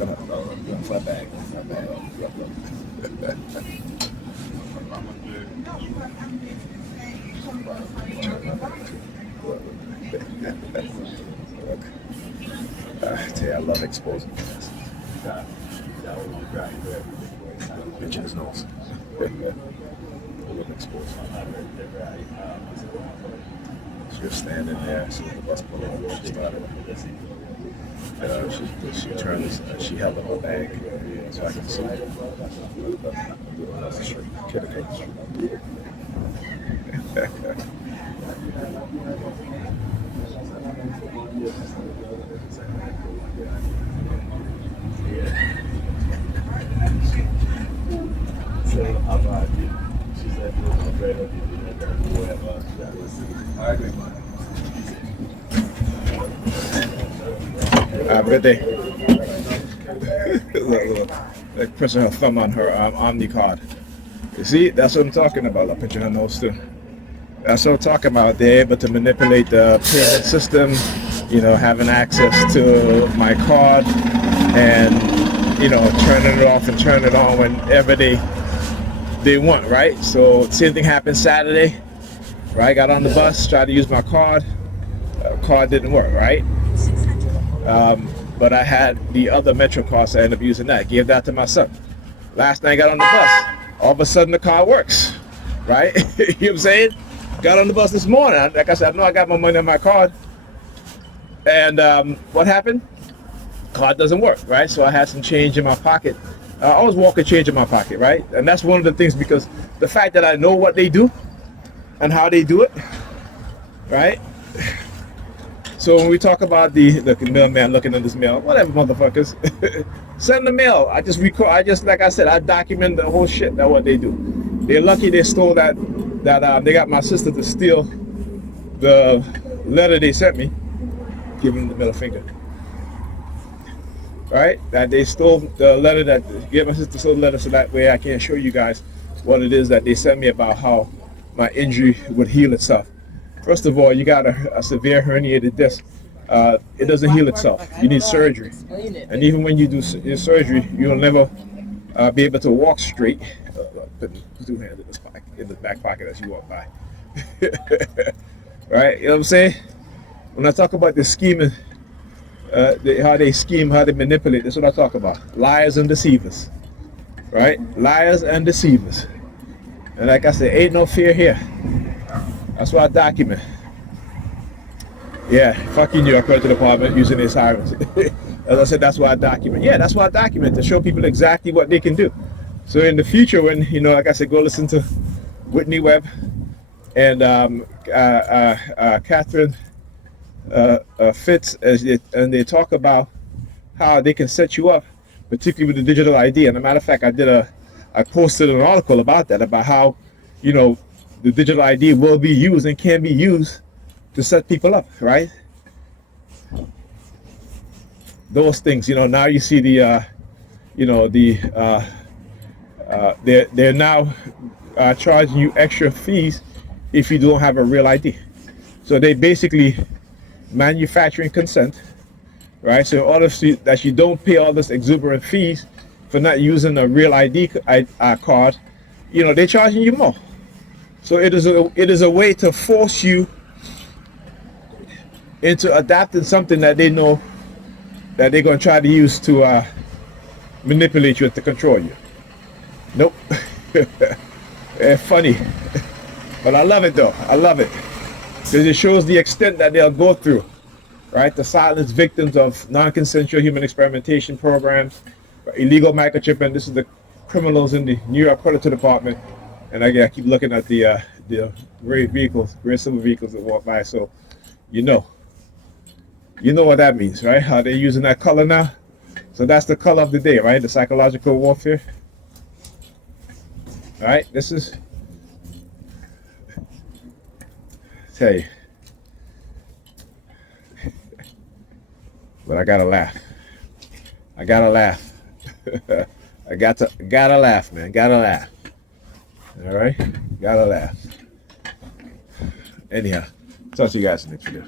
Flat bag. I tell you, I love exposing this. Pinching his nose. I love exposing. She was standing there, so the bus pulled over, she started. She turned, she held up her bag so I can see. Kid across the street. Have a good day. Like pressing her thumb on her Omni card. You see, that's what I'm talking about. I'll put you on those too. That's what I'm talking about. They're able to manipulate the payment system, you know, having access to my card and, you know, turning it off and turning it on whenever they want, right? So same thing happened Saturday, right? Got on the bus, tried to use my card. Card didn't work, right? But I had the other Metro card, so I ended up using that. Gave that to my son. Last night I got on the bus. All of a sudden the car works, right? You know what I'm saying? Got on the bus this morning. Like I said, I know I got my money on my card. And what happened? Card doesn't work, right? So I had some change in my pocket. I always walk with change in my pocket, right? And that's one of the things, because the fact that I know what they do and how they do it, right? So when we talk about the mailman looking at this mail, whatever, motherfuckers, send the mail. I just record. Like I said, I document the whole shit that what they do. They're lucky they stole that they got my sister to steal the letter they sent me, giving the middle finger. Right? That they stole the letter that gave my sister stole the letter, so that way I can show you guys what it is that they sent me about how my injury would heal itself. First of all, you got a severe herniated disc. It doesn't heal itself. You need surgery. And even when you do your surgery, you'll never be able to walk straight. Put 2 hands in the back pocket as you walk by. Right? You know what I'm saying? When I talk about the scheming, how they scheme, how they manipulate, that's what I talk about. Liars and deceivers. Right? Liars and deceivers. And like I said, ain't no fear here. That's what I document. Yeah, fucking you, according to the department, using their sirens. As I said, that's what I document. Yeah, that's what I document, to show people exactly what they can do. So in the future, when, you know, like I said, go listen to Whitney Webb and Catherine Fitz, and they talk about how they can set you up, particularly with the digital ID. And as a matter of fact, I posted an article about that, about how, you know, the digital ID will be used and can be used to set people up, right? Those things, you know, now you see the, you know, they're now charging you extra fees if you don't have a real ID. So they basically manufacturing consent, right? So in order that you don't pay all this exuberant fees for not using a real ID card, you know, they're charging you more. So it is a way to force you into adapting something that they know that they're going to try to use to manipulate you, to control you. Nope. It's funny. But I love it though. I love it. Because it shows the extent that they'll go through, right? To silence victims of non-consensual human experimentation programs, illegal microchip, and this is the criminals in the New York Protective Department. And I keep looking at the gray civil vehicles that walk by, so you know what that means, right? How they're using that color now. So that's the color of the day, right? The psychological warfare. All right, this is, tell you, but I gotta laugh. I gotta laugh. I gotta laugh, man. Gotta laugh. All right, gotta laugh. Anyhow, talk to you guys in the next video.